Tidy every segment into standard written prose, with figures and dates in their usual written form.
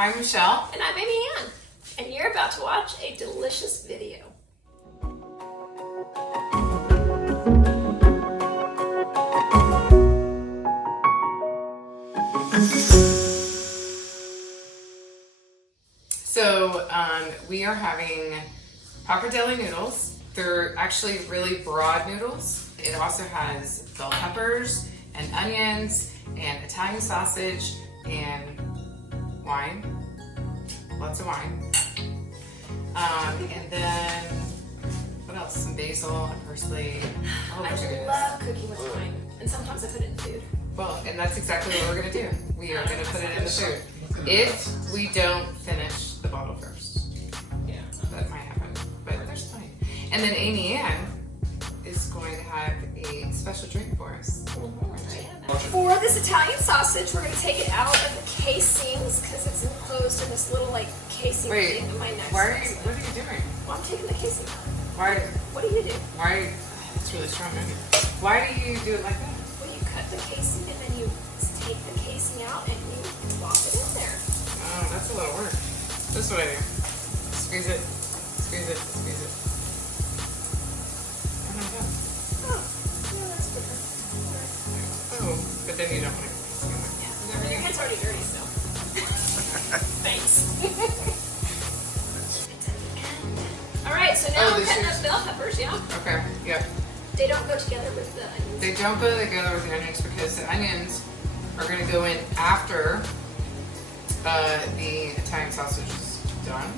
I'm Michelle. And I'm Amy Ann. And you're about to watch a delicious video. So we are having pappardelle noodles. They're actually really broad noodles. It also has bell peppers and onions and Italian sausage and wine. Lots of wine. And then, what else? Some basil and parsley. Oh, I love cooking with wine. And sometimes I put it in food. Well, and that's exactly what we're going to do. We are going to put it in the food. If we don't finish the bottle first. Yeah. That might happen, but there's plenty. And then Amy Ann is going to have a special drink for us. For this Italian sausage, we're going to take it out of the casings because it's enclosed in this little casing Wait, thing in my neck. what are you doing? Well, I'm taking the casing out. Why? What do you do? Why? It's really strong. Why do you do it like that? Well, you cut the casing and then you take the casing out and you plop it in there. Oh, that's a lot of work. This is what I do. Squeeze it, squeeze it, squeeze it. Oh my God. Oh, yeah, that's quicker. All right. Oh, but then you don't want to. Yeah. Your hand's already dirty, so. Thanks. All right, so now we're cutting up bell peppers, yeah? Okay, yep. They don't go together with the onions. They don't go together with the onions because the onions are going to go in after the Italian sausage is done.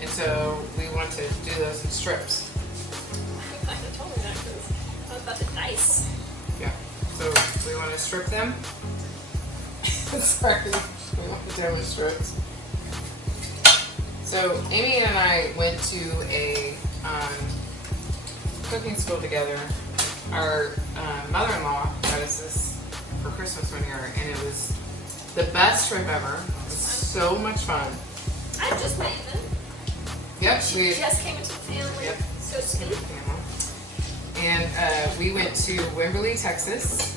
And so we want to do those in strips. I'm glad you told me that because I was about to dice. Yeah, so we want to strip them. Sorry, we want to do them in strips. So Amy and I went to a cooking school together. Our mother-in-law got us this for Christmas one year, and it was the best trip ever. It was so much fun. I just made them. Yep, She just came into the family. Yep. So sweet. And we went to Wimberley, Texas,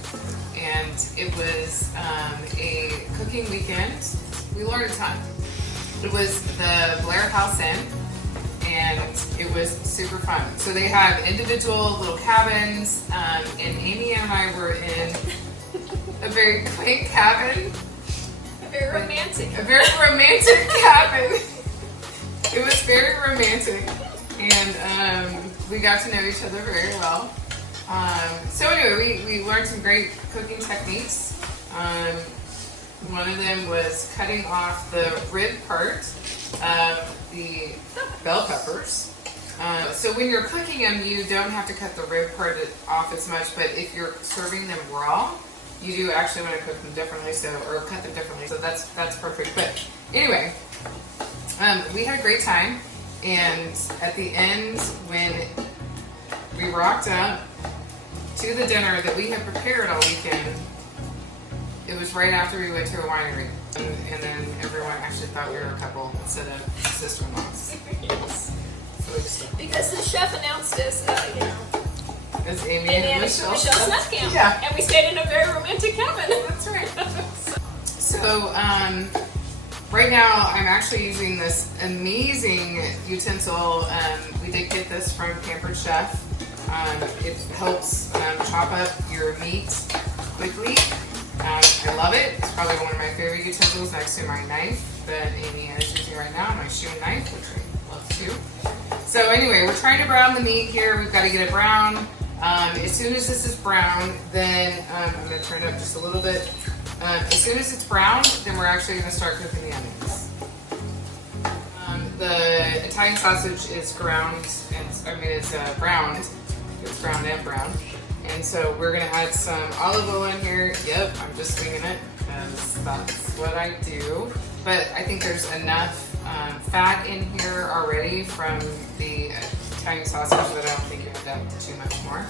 and it was a cooking weekend. We learned a ton. It was the Blair House Inn, and it was super fun. So they have individual little cabins, and Amy and I were in a very quaint cabin. A very romantic. A very romantic cabin. It was very romantic, and we got to know each other very well. So anyway, we learned some great cooking techniques. One of them was cutting off the rib part of the bell peppers. So when you're cooking them, you don't have to cut the rib part off as much, but if you're serving them raw, you do actually want to cook them differently, or cut them differently. So that's perfect. But anyway, we had a great time, and at the end, when we rocked up to the dinner that we had prepared all weekend, it was right after we went to a winery, and then everyone actually thought we were a couple instead of sister-in-laws. Yes. So Because the chef announced us, it's Amy and Michelle's nut camp. Yeah. And we stayed in a very romantic cabin. That's right. So right now I'm actually using this amazing utensil. We did get this from Pampered Chef. It helps chop up your meat quickly. I love it. It's probably one of my favorite utensils next to my knife that Amy is using right now, my shoe knife, which I love too. So anyway, we're trying to brown the meat here. We've got to get it brown. As soon as this is brown, then I'm going to turn it up just a little bit. As soon as it's brown, then we're actually going to start cooking the onions. The Italian sausage is ground, and it's browned. It's browned and brown. And so we're going to add some olive oil in here. Yep, I'm just winging it because that's what I do. But I think there's enough fat in here already from the Italian sausage that I don't think you have to add too much more.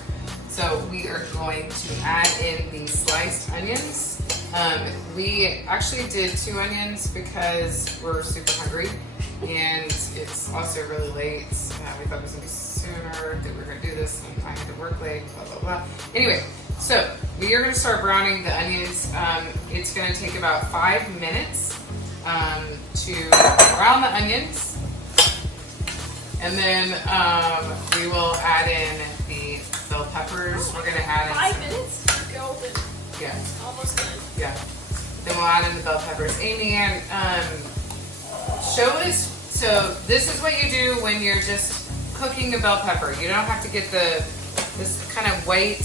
So we are going to add in the sliced onions. We actually did 2 onions because we're super hungry, and it's also really late. We thought it was going to be sooner that we were going to do this, and I had to work late, blah, blah, blah. Anyway, so we are going to start browning the onions. It's going to take about 5 minutes. to brown the onions. And then we will add in the bell peppers. We're going to add in 5 minutes, golden. Yeah. Almost done. Yeah. Then we'll add in the bell peppers. Amy Ann, show us. So this is what you do when you're just cooking a bell pepper. You don't have to get this kind of white,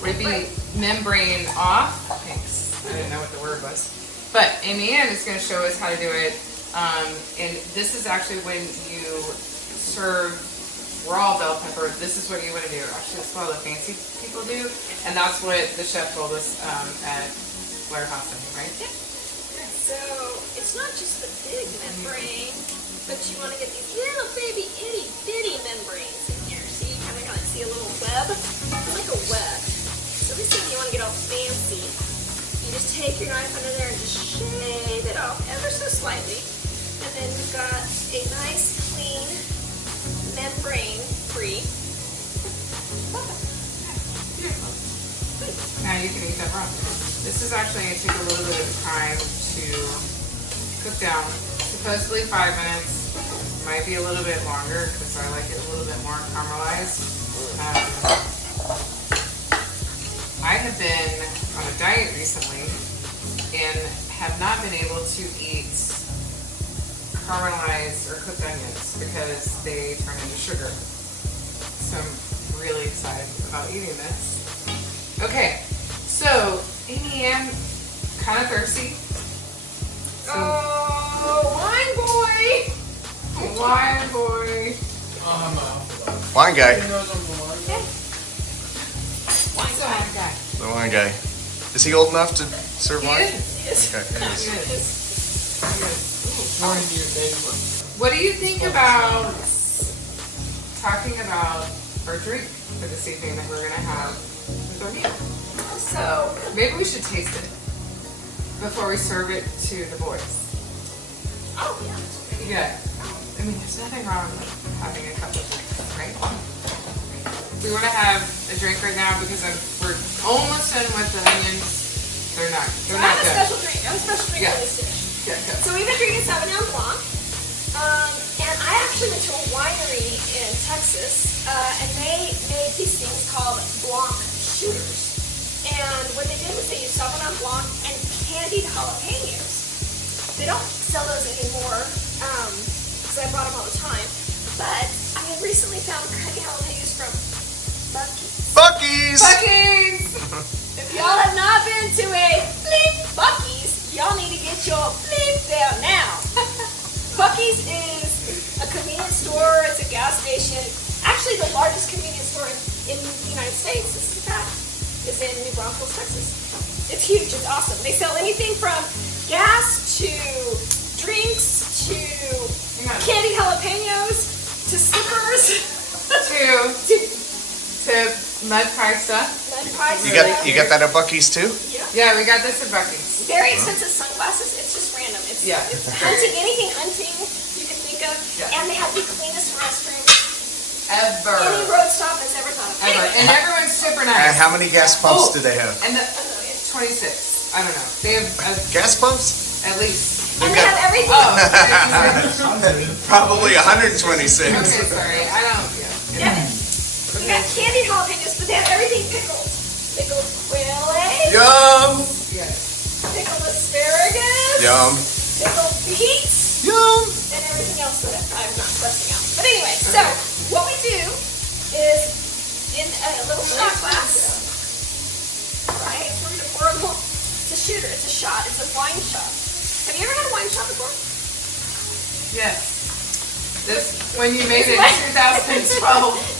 ribby membrane off. Thanks. I didn't know what the word was. But Amy Ann is going to show us how to do it. And this is actually when you serve raw bell pepper. This is what you want to do. Actually, that's what all the fancy people do. And that's what the chef told us at Blair House, right? Yeah. So it's not just the big membrane, but you want to get these little baby itty bitty membranes in here. See, you kind of see a little web. It's like a web. So this thing you want to get all fancy. You just take your knife under there and just shave it off ever so slightly. And then you've got a nice, clean, membrane-free. Now you can eat that raw. This is actually going to take a little bit of time to cook down. Supposedly 5 minutes. Might be a little bit longer because I like it a little bit more caramelized. I have been on a diet recently and have not been able to eat caramelized or cooked onions because they turn into sugar. So I'm really excited about eating this. Okay, so Amy Ann, kind of thirsty. So, wine boy! wine boy. Wine guy. Okay. Wine So, guy. guy. The wine guy. Is he old enough to serve wine? Yes. Okay. He Yes. is. What do you think about talking about our drink for this evening that we're gonna have with our meal? So maybe we should taste it before we serve it to the boys. Oh, yeah. Yeah. I mean, there's nothing wrong with having a couple of drinks, right? We want to have a drink right now because we're almost done with the onions. They're not So I have a done. special drink. I have a special drink Yeah. for this dish. Yeah, go. So we've been drinking Sauvignon Blanc. And I actually went to a winery in Texas, and they made these things called Blanc Shooters. And what they did was they used Sauvignon Blanc and candied jalapenos. They don't sell those anymore, because I brought them all the time. But I had recently found candied jalapenos from Buc-ee's. Buc-ee's! Buc-ee's! If y'all have not been to a bleep Buc-ee's, y'all need to get your bleep there now. Buc-ee's is a convenience store. It's a gas station. Actually, the largest convenience store in the United States, this is a fact, is in New Braunfels, Texas. It's huge. It's awesome. They sell anything from gas to drinks to candied jalapenos to slippers to mud pie stuff. mud pies. You got that at Buc-ee's too? Yeah, we got this at Buc-ee's. Very expensive sunglasses. It's just random. It's hunting, anything hunting you can think of. Yeah. And they have the cleanest restrooms Ever. any road stop has ever thought of. Ever. And everyone's super And nice. how many gas pumps do they have? And 26. I don't know. They have Gas pumps? at least. And they have everything. Oh, Probably 126. okay, sorry. I don't. Yeah. You got candied jalapenos, but they have everything pickled. Pickled quail eggs. Yum! Yes. Pickled asparagus. Yum. Pickled beets. Yum! And everything else that I'm not busting out. But anyway, so what we do is in a little shot glass, right? We're going to pour a little, it's a shooter, it's a shot, it's a wine shot. Have you ever had a wine shot before? Yes. This when you made it in 2012.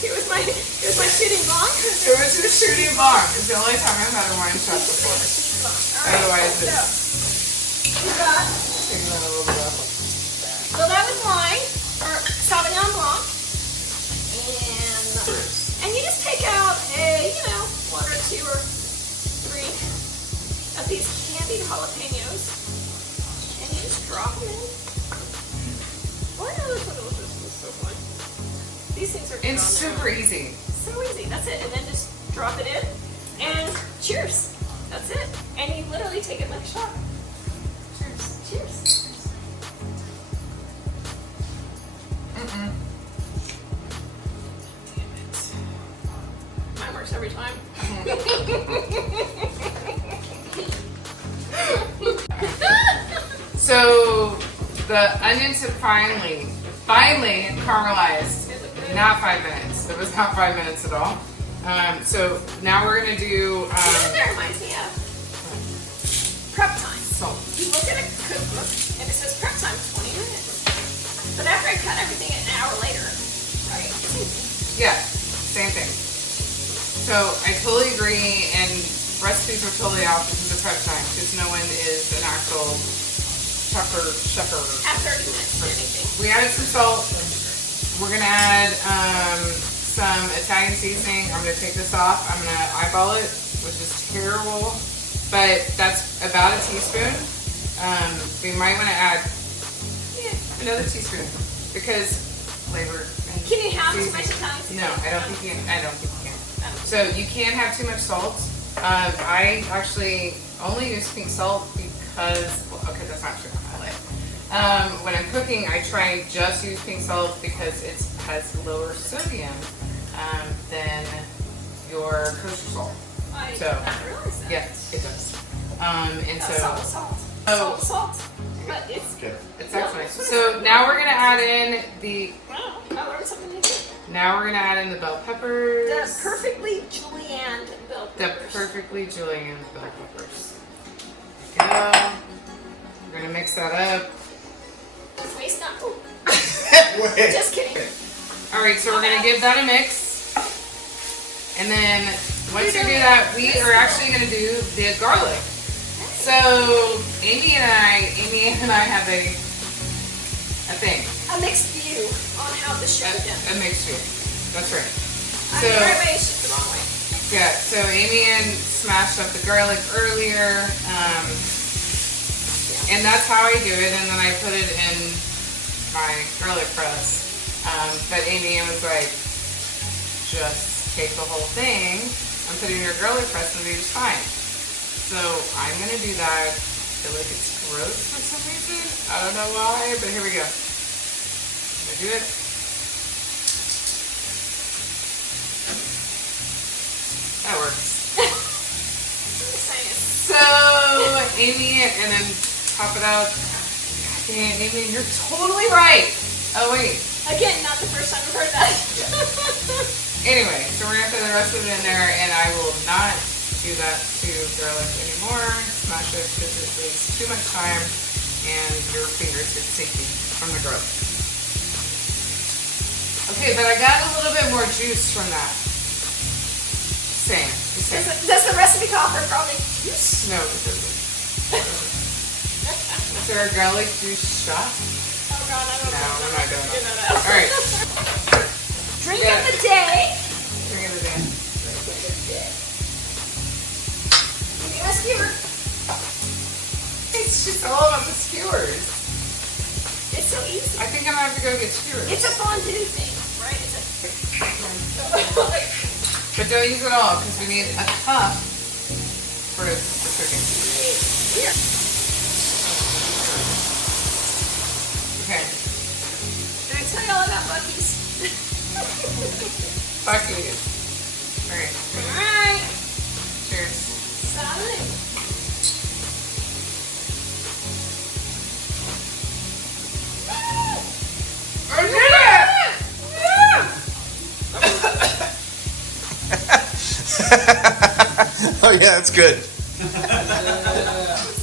It was my shooting blanc. It was your shooting bar. It's the only time I've had a wine shot before. Otherwise, so it's you got, taking that a little bit off. so that was wine, or Sauvignon Blanc, and you just take out one or two or three of these candied jalapenos, and you just drop them in. Oh, I know this is so fun. These things are good It's on there. super easy. So easy. That's it. And then just drop it in, and cheers. That's it. And you literally take it like a shot. Cheers. So the onions have finally caramelized. Not 5 minutes. It was not 5 minutes at all. So now we're gonna do. You know what that reminds me of? Prep time. Salt. You look at a cookbook and it says prep time 20 minutes. But after I cut everything an hour later, right? Yeah, same thing. So I totally agree, and recipes are totally off because of prep time, because no one is an actual cheffer. At 30 minutes or anything. We added some salt. We're gonna add some Italian seasoning. I'm gonna take this off. I'm gonna eyeball it, which is terrible, but that's about a teaspoon. We might want to add another teaspoon because flavor. And Can you have too seasoning. much Italian seasoning? No, I don't think you can. I don't think you can. Oh. So you can't have too much salt. I actually only use pink salt because, well, okay, that's not true. I like. When I'm cooking, I try and just use pink salt because it has lower sodium than your kosher salt. I So, did not realize that. Yeah, it does. And so, Salt. But it's it's actually. So now we're gonna add in the. wow, I learned something new. Now we're gonna add in the bell peppers. The perfectly julienne bell The peppers. perfectly julienne bell peppers. There we go. We're gonna mix that up. Waste not. Ooh, Wait. just kidding. All right, so we're gonna give that a mix, and then once we do that, we are actually gonna do the garlic. So Amy and I have a thing, A mixed view on how this should be done. a mixture. That's right. I mean, everybody's just the wrong way. Yeah, so Amy and smashed up the garlic earlier, and that's how I do it, and then I put it in my garlic press. But Amy was like, just take the whole thing and put it in your garlic press and it'll be just fine. So I'm gonna do that. I feel like it's gross for some reason. I don't know why, but here we go. I'm gonna do it. That works. So, Amy, and then pop it out. God dang, Amy, you're totally right. Oh, wait. Again, not the first time I've heard that. Anyway, so we're going to throw the rest of it in there, and I will not do that to garlic anymore. Smash it because it takes too much time, and your fingers get sticky from the garlic. Okay, but I got a little bit more juice from that. Same. Does the recipe call for garlic juice? No, it doesn't. Is there a garlic juice shot? Oh God, I don't No, know. I'm not doing You that. know that. All right. Drink Yeah. of the day. Bring it in. Give me a skewer. It's just all about the skewers. It's so easy. I think I'm gonna have to go get skewers. It's a fondue thing, right? It's But don't use it all because we need a cup for cooking. Here. Okay. Did I tell you all about Buc-ee's? Buc-ee's. All right. Alright. Cheers. Salud. I did it! Oh yeah, that's good.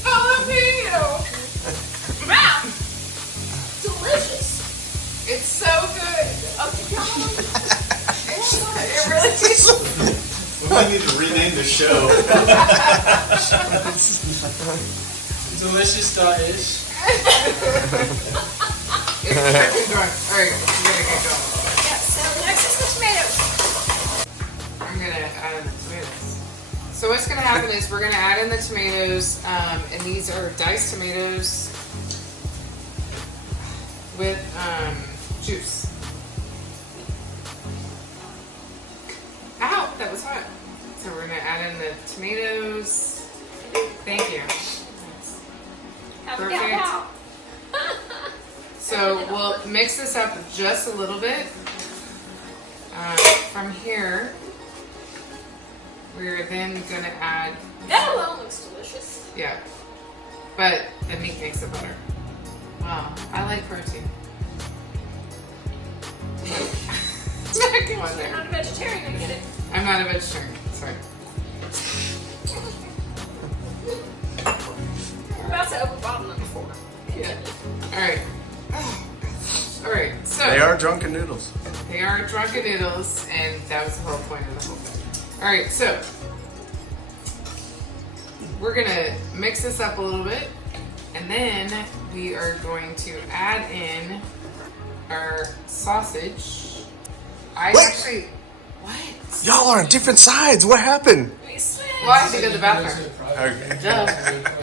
Jalapeno. Wow. Delicious. It's so good. It really is. We might need to rename the show. Delicious.ish. It's keep going. All right, you gotta keep going. Yeah, so next is the tomatoes. I'm gonna add in the tomatoes. So what's gonna happen is we're gonna add in the tomatoes, and these are diced tomatoes with juice. Ow, that was hot. So we're gonna add in the tomatoes. Thank you. Have a Perfect. pow. So we'll mix this up just a little bit. From here, we're then gonna add, That alone looks delicious. yeah, but the meat makes it better. Well, I like protein. Come on You're there. not a vegetarian, I get it. I'm not a vegetarian. Sorry. We're about to open bottle number 4. Yeah. All right. All right. So They are drunken noodles. they are drunken noodles, and that was the whole point of the whole thing. All right. So we're gonna mix this up a little bit, and then we are going to add in our sausage. What? What? Y'all are on different sides. What happened? Well, I had to go to the bathroom. Okay. Duh.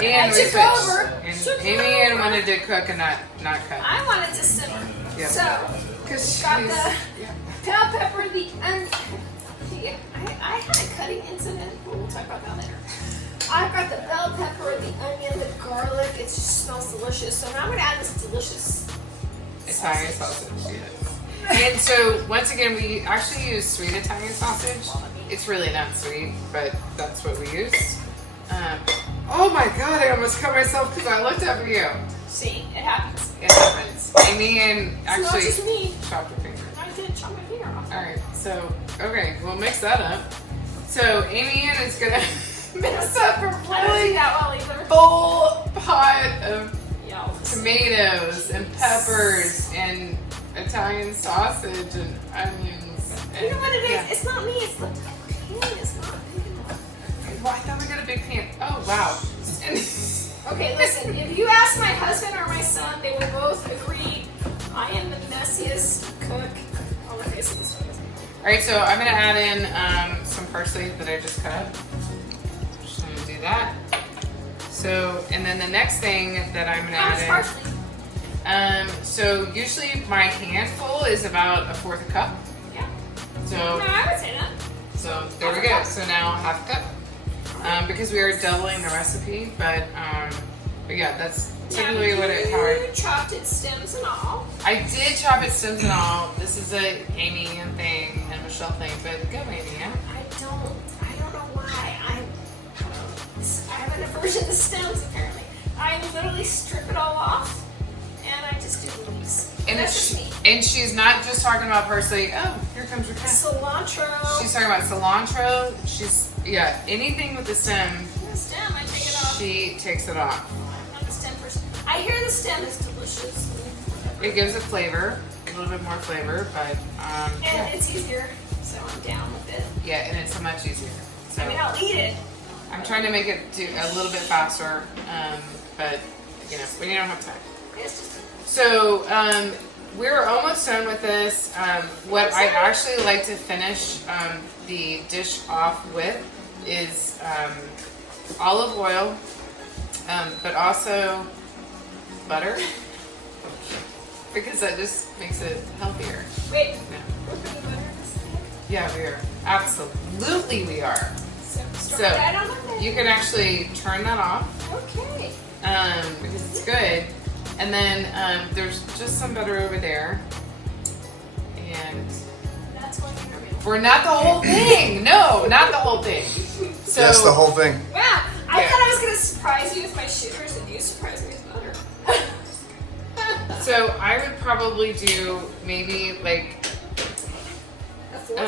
And we took switched. over. And Took Amy over. Ann wanted to cook and not cut. I wanted to simmer. Yeah. So, Because got the bell pepper, the onion. Yeah, I had a cutting incident. We'll talk about that later. I've got the bell pepper, the onion, the garlic. It just smells delicious. So now I'm going to add this delicious Italian sausage, yes. And so, once again, we actually use sweet Italian sausage. It's really not sweet, but that's what we use. Oh my god, I almost cut myself because I looked up you. See, it happens. It happens. Amy and It's not actually just me. chopped her finger. I did chop my finger off. Alright, so, okay, we'll mix that up. So, Amy Ann is gonna mix up her I don't do really that well either. full pot of Y'all. tomatoes and peppers and Italian sausage and onions. You know what it is? Yeah. It's not me. It's the pan. It's not big enough. Well, I thought we got a big pan. Oh, wow. And Okay, listen. If you ask my husband or my son, they will both agree I am the messiest cook on the face of this earth. Alright, so I'm going to add in some parsley that I just cut. Just going to do that. So, and then the next thing that I'm going to How much add parsley? in. So usually my handful is about 1/4 cup. Yeah. So, No, I would say that. so there we go. So now 1/2 cup. Because we are doubling the recipe, but yeah, that's typically Now, what it how you chopped its stems and all. I did chop its stems and all. This is a Amy Ann thing and Michelle thing, but go Amy Ann. I don't know why. I have an aversion to stems apparently. I literally strip it all off and I just do the leaves. And That's just me. and she's not just talking about parsley. Oh, here comes your cat. Cilantro. She's talking about cilantro. Yeah, anything with the stem, The stem, I take it off. she takes it off. I'm not a stem person. I hear the stem is delicious. It gives it flavor, a little bit more flavor, but And yeah. it's easier, so I'm down with it. Yeah, and it's so much easier. So I mean, I'll eat it. I'm trying to make it do a little bit faster, but you know, when you don't have time. It's just So we're almost done with this. What I actually like to finish the dish off with is olive oil, but also butter, because that just makes it healthier. wait. Yeah, We're putting butter in this thing? yeah, we are. Absolutely, we are. So So I don't know. you can actually turn that off. Okay. Because it's good. And then there's just some butter over there. And That's one thing I really we're not the whole thing. No, not the whole thing. So That's the whole thing. Wow. I Yeah. thought I was going to surprise you with my shooters and you surprised me with butter. so I would probably do maybe like A fourth.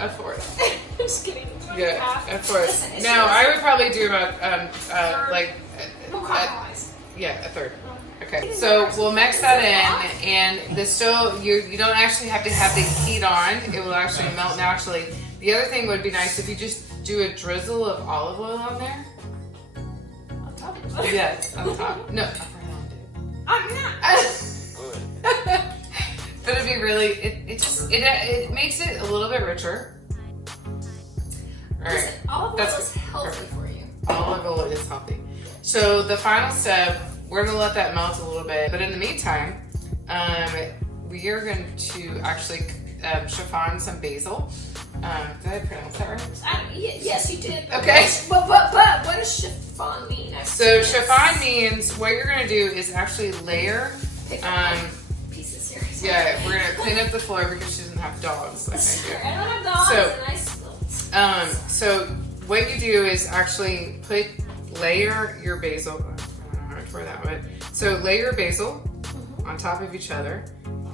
a fourth. I'm just kidding. Yeah, Half. a fourth. Listen, it's No, yours. I would probably do about like We'll compromise. yeah, a third. Okay, so we'll mix that in, and the stove, you don't actually have to have the heat on. It will actually melt naturally. The other thing would be nice if you just do a drizzle of olive oil on there. On top of the butter. Yes, on top. No, around it. I'm not. But it'd be really, it makes it a little bit richer. All right, Listen, olive oil That's is healthy for you. olive oil is healthy. So the final step, we're gonna let that melt a little bit. But in the meantime, we are going to actually chiffon some basil. Did I pronounce that right? Yes, you did. But Okay. But what does chiffon mean? So chiffon means what you're gonna do is actually layer. Pick up my pieces here. Yeah, we're gonna clean up the floor because she doesn't have dogs like I I don't have dogs So- and I still. do. So what you do is actually layer your basil. I don't know how to pour that one. So layer your basil, on top of each other,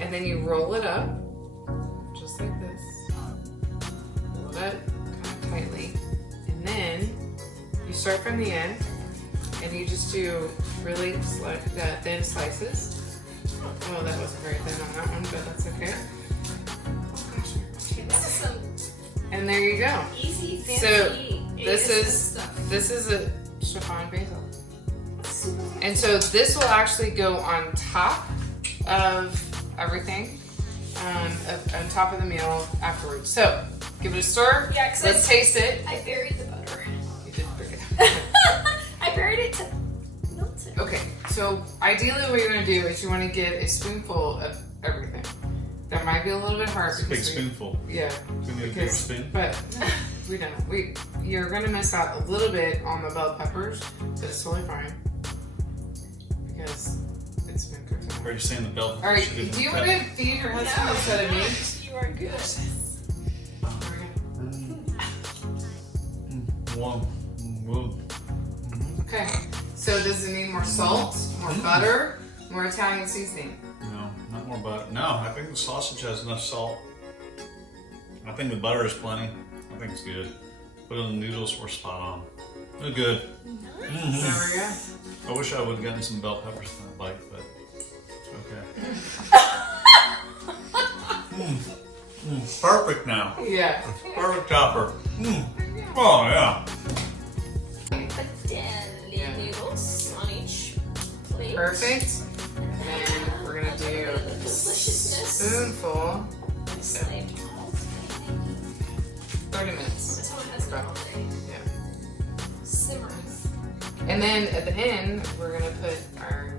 and then you roll it up, just like this. Roll it kind of tightly, and then you start from the end, and you just do really thin slices. Oh, that wasn't very thin on that one, but that's okay. Oh gosh, This is some and there you go. easy, fancy So ASMR stuff. this is a chiffon basil. Super fancy. And so this will actually go on top of everything, on top of the meal afterwards. So give it a stir. Yeah, 'cause let's taste it. I buried the butter. You did bring it. I buried it to melt it. Okay, so ideally what you're gonna do is you want to get a spoonful of everything. That might be a little bit hard. Big spoonful. Yeah. We need a big spoon. But we don't. You're gonna miss out a little bit on the bell peppers, but it's totally fine because it's been cooked. Are you saying the bell peppers? All right. should have Do you been want cut? to feed your husband instead of me? You are good. Okay. So does it need more salt, more butter, more Italian seasoning? No, not more butter. No, I think the sausage has enough salt. I think the butter is plenty. I think it's good. Put on the noodles, we're spot on. They're good. There we go. I wish I would have gotten some bell peppers in that bite, but okay. Perfect now. Yeah. Perfect topper. Oh yeah. Yeah. Noodles on each plate. Perfect. And then we're gonna do a Deliciousness. spoonful. It's like 30 minutes. this one has been all day. Yeah. Simmering. And then at the end, we're gonna put our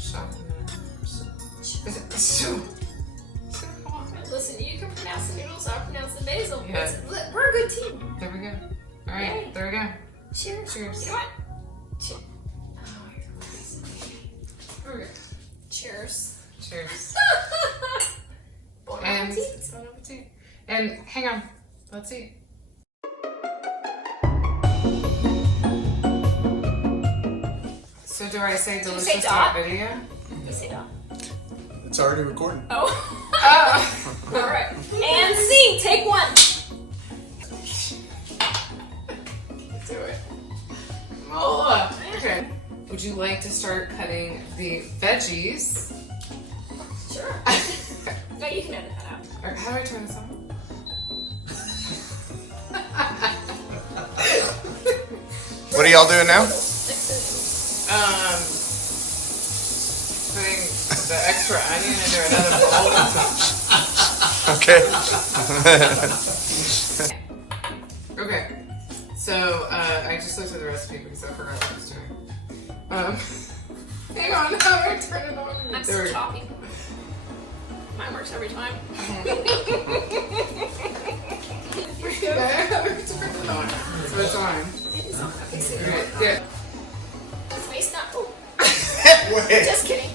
shop. Listen, you can pronounce the noodles, I'll pronounce the basil. Yeah. We're a good team. There we go. All right, Yay. there we go. Cheers. Cheers. You know what? Cheers. Oh, you're crazy. There we go. Cheers. Cheers. Bon And appetit. bon appetit. And hang on, let's eat. So do I say you say delicious dot? video? You say dot. It's already recording. Oh. Oh. All right. And scene. Take one. Do it. Mola. Okay. Would you like to start cutting the veggies? Sure. No, you can edit that out. Or how do I turn this on? What are y'all doing now? Putting the extra onion into another bowl. Okay. Okay. So I just looked at the recipe because I forgot what I was doing. Hang on, how do I turn it on? I'm There still we go. chopping. Mine works every time. Yeah, how do I turn it on? So it's on. It is on. Okay, so Alright, good. waste not. Oh, Wait. just kidding.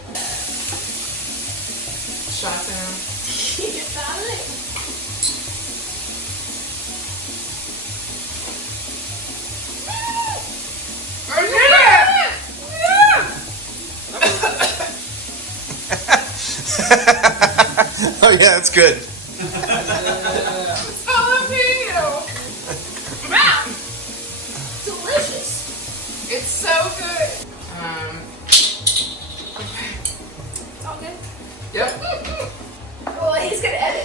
Shot down. You found it. I did it! Oh yeah, that's good. Jalapeno! Wow. Delicious. It's so good. It's all good. Yep. Well, he's gonna edit